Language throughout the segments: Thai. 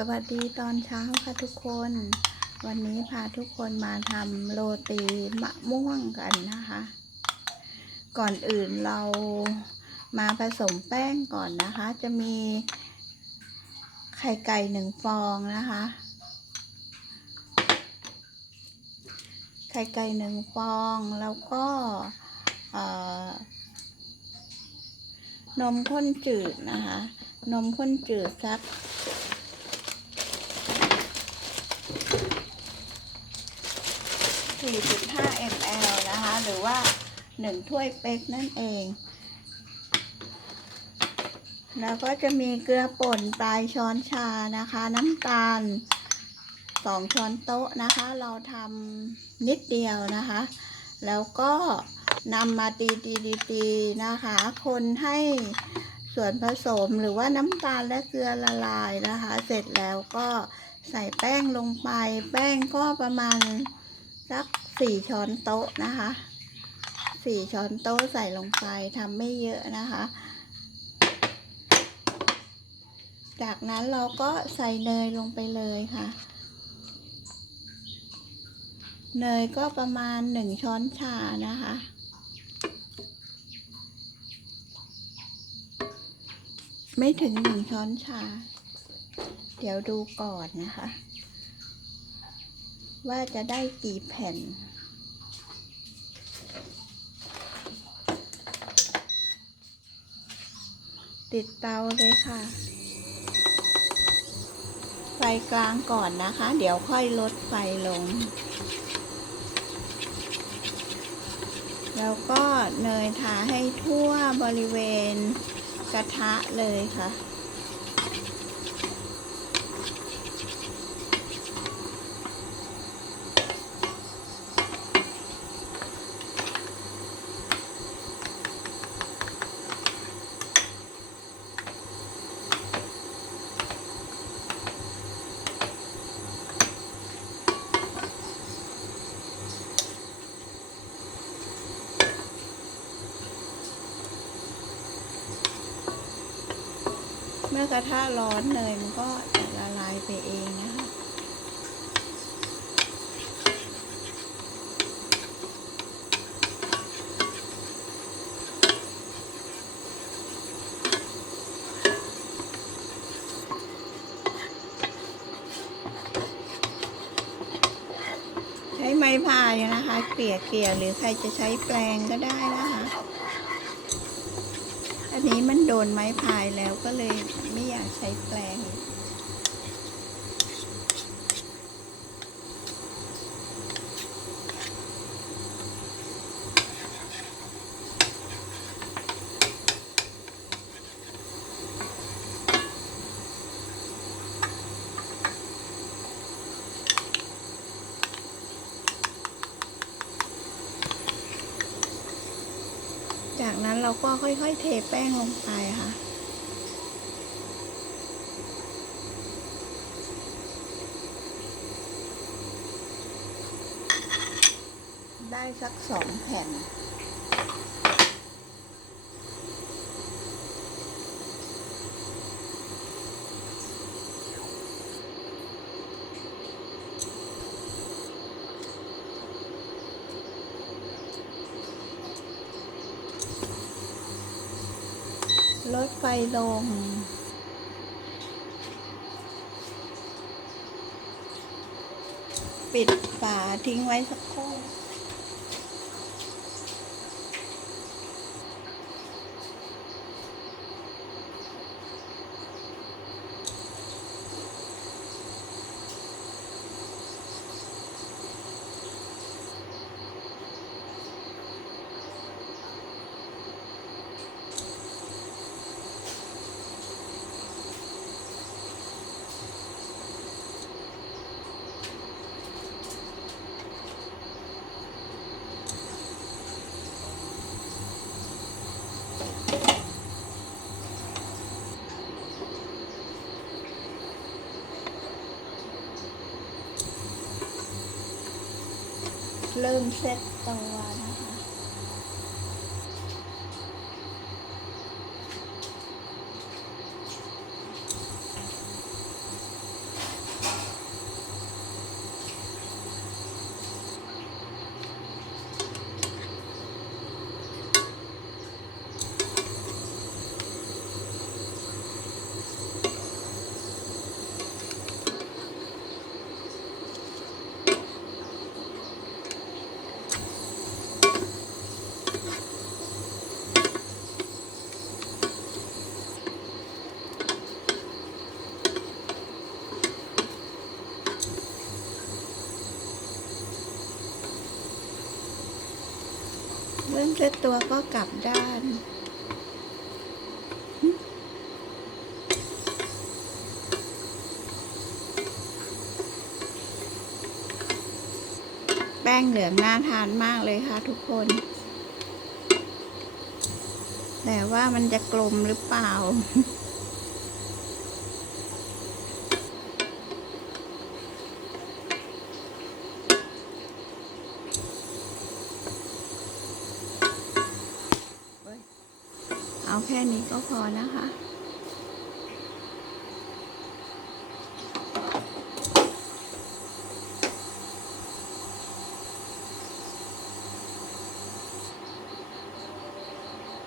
สวัสดีตอนเช้าค่ะทุกคน วันนี้พาทุกคนมาทำโรตีมะม่วงกันนะคะ ก่อนอื่นเรามาผสมแป้งก่อนนะคะ จะมีไข่ไก่หนึ่งฟองนะคะ ไข่ไก่หนึ่งฟองแล้วก็นมข้นจืดนะคะ นมข้นจืดสัก 4.5 ml นะคะ หรือว่า 1 ถ้วยเป๊กนั่นเอง แล้วก็จะมีเกลือป่นปลายช้อนชานะคะ น้ำตาล 2 ช้อนโต๊ะนะคะ เราทำนิดเดียวนะคะ แล้วก็นำมาตีตีตีตีนะคะ คนให้ส่วนผสมหรือว่าน้ำตาลและเกลือละลายนะคะ เสร็จแล้วก็ใส่แป้งลงไป แป้งก็ประมาณ สักสี่ช้อนโต๊ะนะคะสี่ช้อนโต๊ะใส่ลงไปทำไม่เยอะนะคะ จากนั้นเราก็ใส่เนยลงไปเลยค่ะ เนยก็ประมาณหนึ่งช้อนชานะคะไม่ถึงหนึ่งช้อนชา เดี๋ยวดูก่อนนะคะ ว่าจะได้กี่แผ่น ติดเตาเลยค่ะ ไฟกลางก่อนนะคะ เดี๋ยวค่อยลดไฟลง แล้วก็เนยทาให้ทั่วบริเวณกระทะเลยค่ะ มื่อกระทะร้อนเนยมันก็จะละลายไปเองนะคะ ใช้ไม้พายนะคะ เกลี่ยเกลี่ยหรือใครจะใช้แปรงก็ได้นะ นี้มันโดนไม้พายแล้วก็เลยไม่อยากใช้แปลง จากนั้นเราก็ค่อยๆ เทแป้งลงไปค่ะ ได้สักสองแผ่น ลดไฟลง ปิดฝาทิ้งไว้สักครู่ เริ่มเซตตัวนะคะ ร เริ่มเซตตัวก็กลับด้าน แป้งเหลืองน่าทานมากเลยค่ะทุกคน แต่ว่ามันจะกลมหรือเปล่า เอาแค่นี้ก็พอนะคะ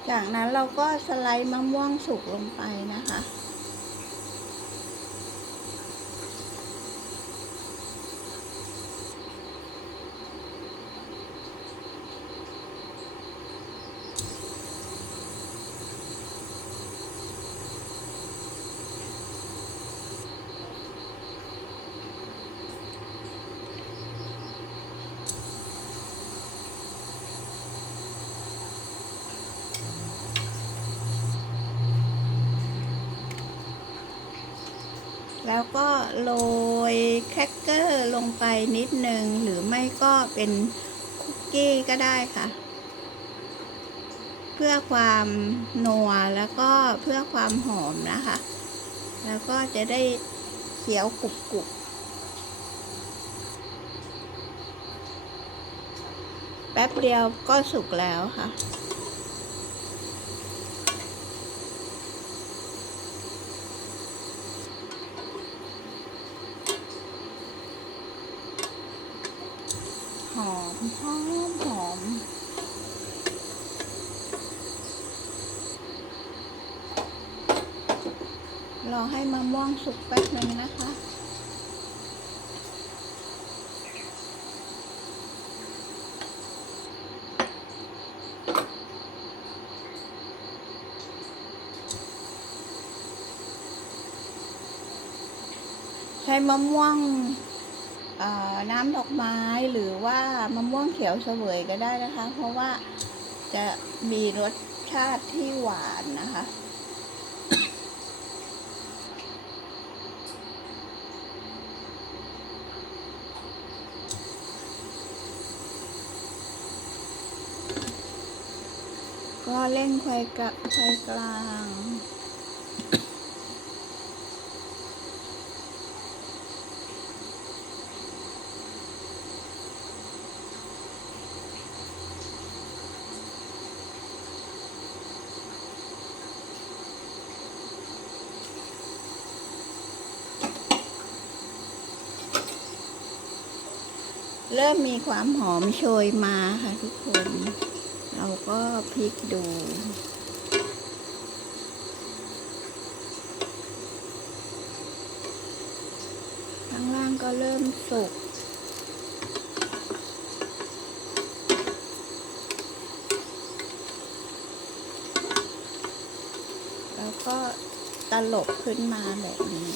จากนั้นเราก็สไลด์มะม่วงสุกลงไปนะคะ แล้วก็โรยแครกเกอร์ลงไปนิดนึง หรือไม่ก็เป็นคุกกี้ก็ได้ค่ะ เพื่อความนัวแล้วก็เพื่อความหอมนะคะ แล้วก็จะได้เคี้ยวกรุบกรุบแป๊บเดียวก็สุกแล้วค่ะ หอมหอมรอให้มะม่วงสุกแป๊บหนึ่งนะคะใช้มะม่วง น้ำดอกไม้หรือว่ามะม่วงเขียวเสวยก็ได้นะคะ เพราะว่าจะมีรสชาติที่หวานนะคะ ก็เร่งไฟกะไฟกลาง เริ่มมีความหอมโชยมาค่ะทุกคน เราก็พลิกดู ข้างล่างก็เริ่มสุกแล้วก็ตลบขึ้นมาแบบนี้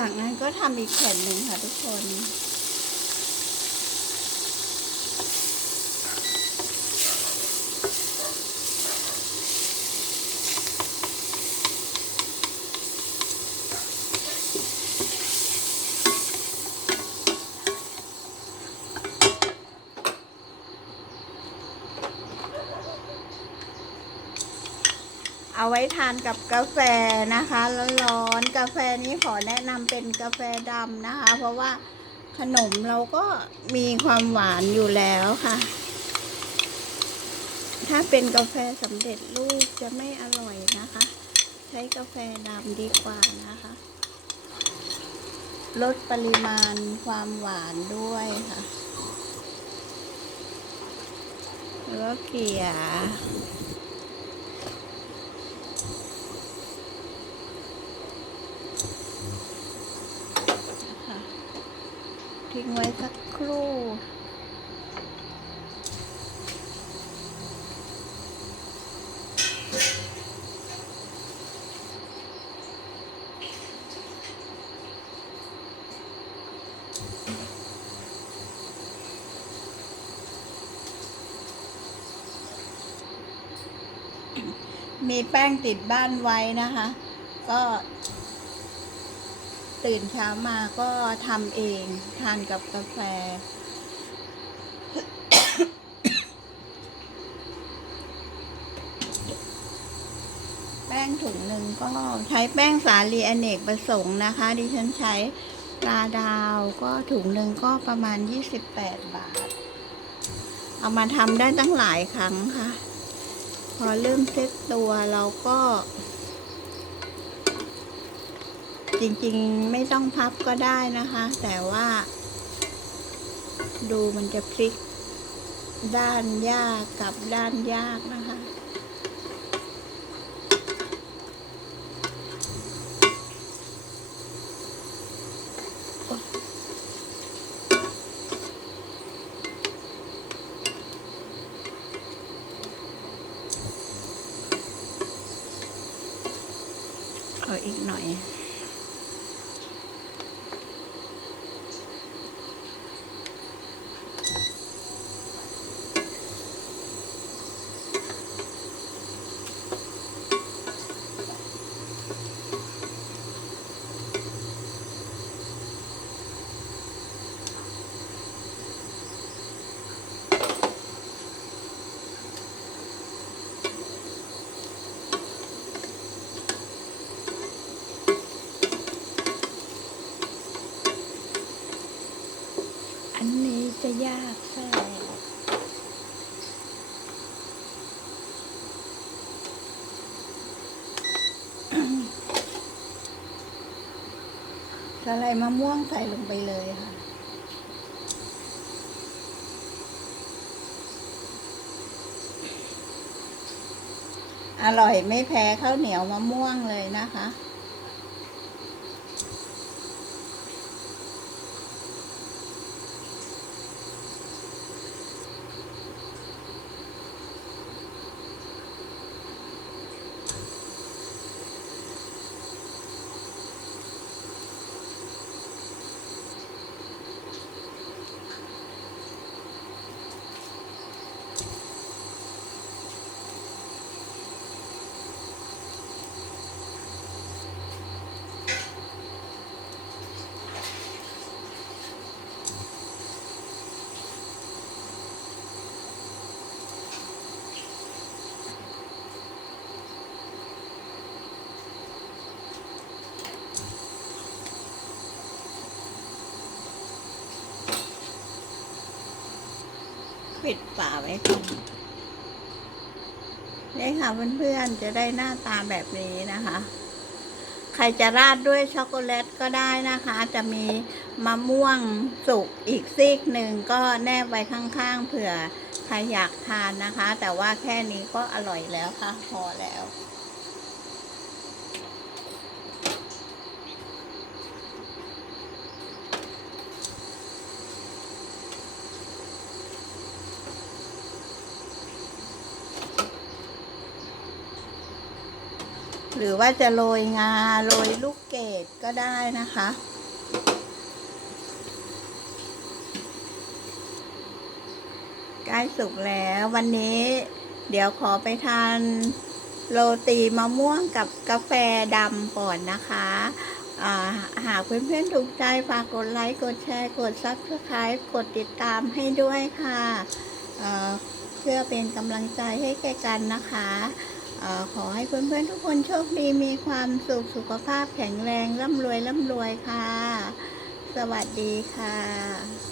จากนั้นก็ทำอีกแผ่นหนึ่งค่ะทุกคน เอาไว้ทานกับกาแฟนะคะร้อนๆกาแฟนี้ขอแนะนำเป็นกาแฟดำนะคะ เพราะว่าขนมเราก็มีความหวานอยู่แล้วค่ะ ถ้าเป็นกาแฟสำเร็จรูปจะไม่อร่อยนะคะ ใช้กาแฟดำดีกว่านะคะ ลดปริมาณความหวานด้วยค่ะแล้วเกลี่ยนะคะ ทิ้งไว้สักครู่ มีแป้งติดบ้านไว้นะคะ ก็ ตื่นเช้ามาก็ทำเองทานกับกาแฟ แป้งถุงหนึ่งก็ใช้แป้งสาลีอเนกประสงค์นะคะ ดิฉันใช้ปลาดาวก็ถุงหนึ่งก็ประมาณ 28 บาท เอามาทำได้ตั้งหลายครั้งค่ะ พอเริ่มเซ็ตตัวเราก็ จริงๆไม่ต้องพับก็ได้นะคะ แต่ว่า ดูมันจะพลิก ด้านยากกับด้านยากนะคะเอาอีกหน่อย อันนี้จะยากแค่ สไรมะม่วงใส่ลงไปเลยค่ะ อร่อยไม่แพ้ข้าวเหนียวมะม่วงเลยนะคะ ปิดฝาไว้ก่อนนี่ค่ะเพื่อนๆจะได้หน้าตาแบบนี้นะคะ ใครจะราดด้วยช็อกโกแลตก็ได้นะคะ จะมีมะม่วงสุกอีกซีกหนึ่งก็แนบไว้ข้างๆเผื่อใครอยากทานนะคะ แต่ว่าแค่นี้ก็อร่อยแล้วค่ะ พอแล้ว หรือว่าจะโรยงาโรยลูกเกดก็ได้นะคะ ใกล้สุกแล้ววันนี้เดี๋ยวขอไปทานโรตีมะม่วงกับกาแฟดำก่อนนะคะาหากเพื่อนๆถูกใจฝากกดไลค์ กดแชร์ กดซับสไคร b ์กดติดตามให้ด้วยค่ะเเพื่อเป็นกำลังใจให้แก่กันนะคะ ขอให้เพื่อนๆทุกคนโชคดีมีความสุขสุขภาพแข็งแรงร่ำรวยร่ำรวยค่ะ สวัสดีค่ะ